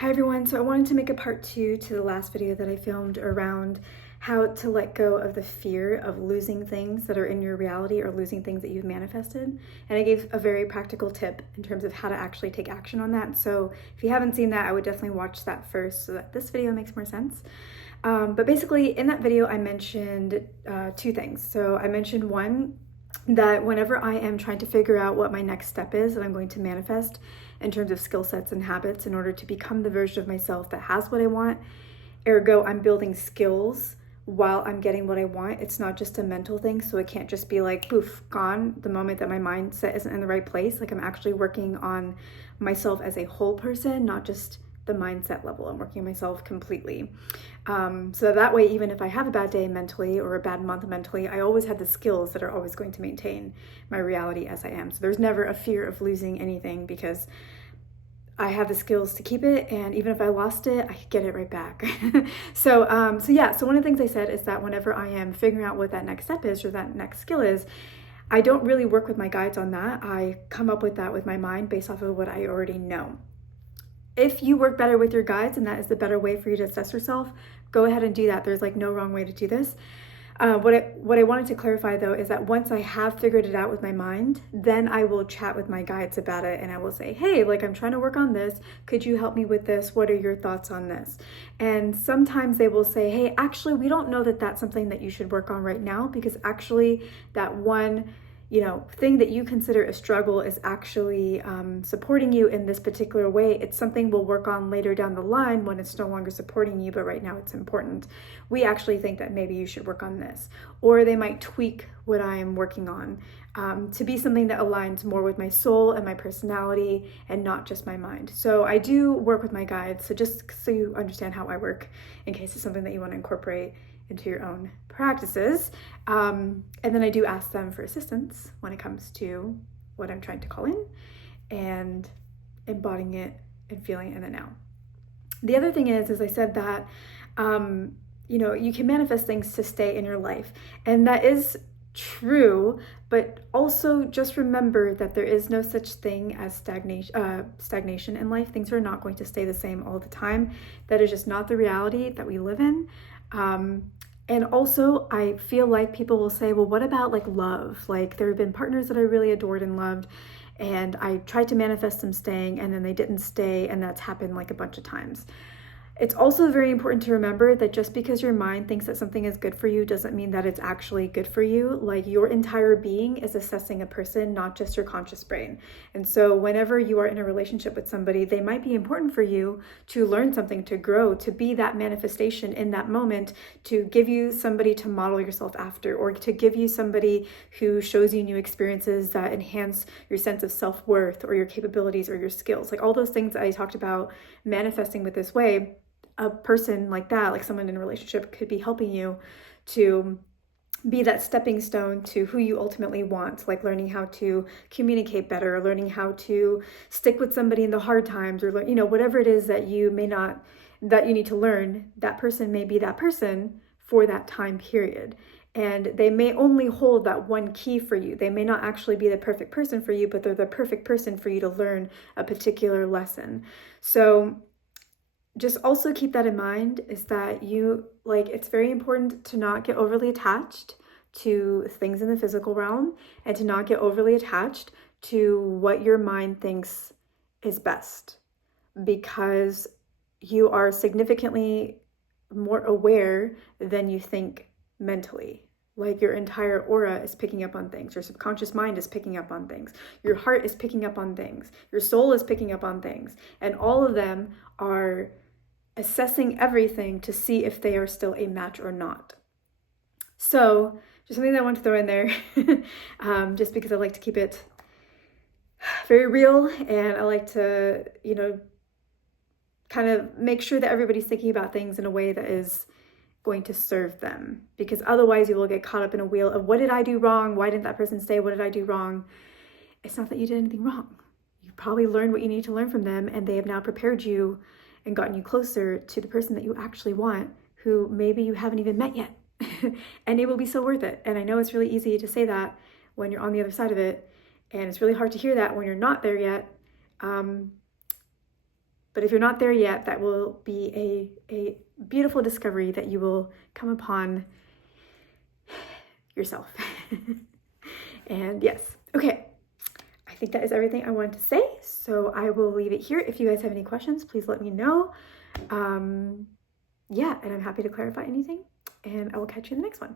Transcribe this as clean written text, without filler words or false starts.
Hi everyone, so I wanted to make a part 2 to the last video that I filmed around how to let go of the fear of losing things that are in your reality or losing things that you've manifested. And I gave a very practical tip in terms of how to actually take action on that. So if you haven't seen that, I would definitely watch that first so that this video makes more sense. But basically in that video, I mentioned two things. So I mentioned one, that whenever I am trying to figure out what my next step is that I'm going to manifest in terms of skill sets and habits in order to become the version of myself that has what I want, ergo I'm building skills while I'm getting what I want. It's not just a mental thing, so it can't just be like poof, gone the moment that my mindset isn't in the right place. Like I'm actually working on myself as a whole person, not just the mindset level. I'm working on myself completely. So that way, even if I have a bad day mentally or a bad month mentally, I always have the skills that are always going to maintain my reality as I am. So there's never a fear of losing anything because I have the skills to keep it, and even if I lost it, I could get it right back. So one of the things I said is that whenever I am figuring out what that next step is or that next skill is, I don't really work with my guides on that. I come up with that with my mind based off of what I already know. If you work better with your guides and that is the better way for you to assess yourself, go ahead and do that. There's like no wrong way to do this. What I wanted to clarify though is that once I have figured it out with my mind, then I will chat with my guides about it and I will say, hey, like I'm trying to work on this. Could you help me with this? What are your thoughts on this? And sometimes they will say, hey, actually, we don't know that that's something that you should work on right now because actually that one thing that you consider a struggle is actually supporting you in this particular way. It's something we'll work on later down the line when it's no longer supporting you, but right now it's important. We actually think that maybe you should work on this. Or they might tweak what I am working on to be something that aligns more with my soul and my personality and not just my mind. So I do work with my guides. So just so you understand how I work in case it's something that you want to incorporate into your own practices. And then I do ask them for assistance when it comes to what I'm trying to call in and embodying it and feeling it in the now. The other thing is, as I said, that, you can manifest things to stay in your life. And that is true, but also just remember that there is no such thing as stagnation in life. Things are not going to stay the same all the time. That is just not the reality that we live in. And also I feel like people will say, well, what about like love? Like there have been partners that I really adored and loved, and I tried to manifest them staying and then they didn't stay, and that's happened like a bunch of times. It's also very important to remember that just because your mind thinks that something is good for you doesn't mean that it's actually good for you. Like your entire being is assessing a person, not just your conscious brain. And so whenever you are in a relationship with somebody, they might be important for you to learn something, to grow, to be that manifestation in that moment, to give you somebody to model yourself after, or to give you somebody who shows you new experiences that enhance your sense of self-worth or your capabilities or your skills. Like all those things that I talked about manifesting with this way. A person like that, like someone in a relationship, could be helping you to be that stepping stone to who you ultimately want, like learning how to communicate better, learning how to stick with somebody in the hard times, or whatever it is that you need to learn. That person may be that person for that time period. And they may only hold that one key for you. They may not actually be the perfect person for you, but they're the perfect person for you to learn a particular lesson. So just also keep that in mind, is that it's very important to not get overly attached to things in the physical realm and to not get overly attached to what your mind thinks is best, because you are significantly more aware than you think mentally. Like your entire aura is picking up on things. Your subconscious mind is picking up on things. Your heart is picking up on things. Your soul is picking up on things. And all of them are assessing everything to see if they are still a match or not. So just something that I want to throw in there, just because I like to keep it very real, and I like to, kind of make sure that everybody's thinking about things in a way that is going to serve them, because otherwise you will get caught up in a wheel of what did I do wrong? Why didn't that person stay? What did I do wrong? It's not that you did anything wrong. You probably learned what you need to learn from them, and they have now prepared you and gotten you closer to the person that you actually want, who maybe you haven't even met yet. And it will be so worth it. And I know it's really easy to say that when you're on the other side of it, and it's really hard to hear that when you're not there yet. But But if you're not there yet, that will be a beautiful discovery that you will come upon yourself. And yes, okay. I think that is everything I wanted to say. So I will leave it here. If you guys have any questions, please let me know. Yeah, and I'm happy to clarify anything. And I will catch you in the next one.